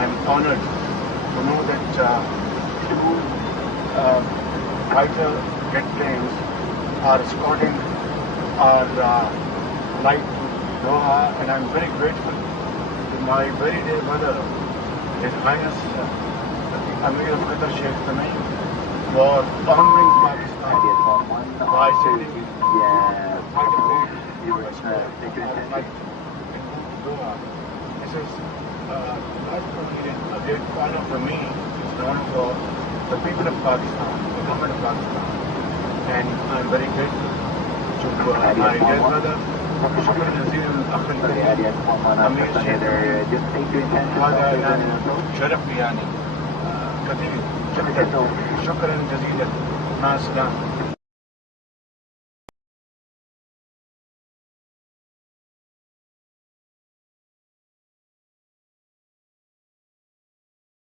I'm honored to know that two fighter jet planes are escorting our flight to Doha, and I'm very grateful to my very dear brother, His Highness Amir of Qatar Sheikh Tamim, for honoring Pakistan by sending fighter planes to escort our flight to Doha. This is not only a great honor for me, it's an honor for the people of Pakistan, the government of Pakistan, and I'm very grateful to my dear brother. شكرا جزيلا للاخ الكريم امير شيخ هذا يعني شرف يعني كثير جدا. شكرا جزيلا. مع السلامه.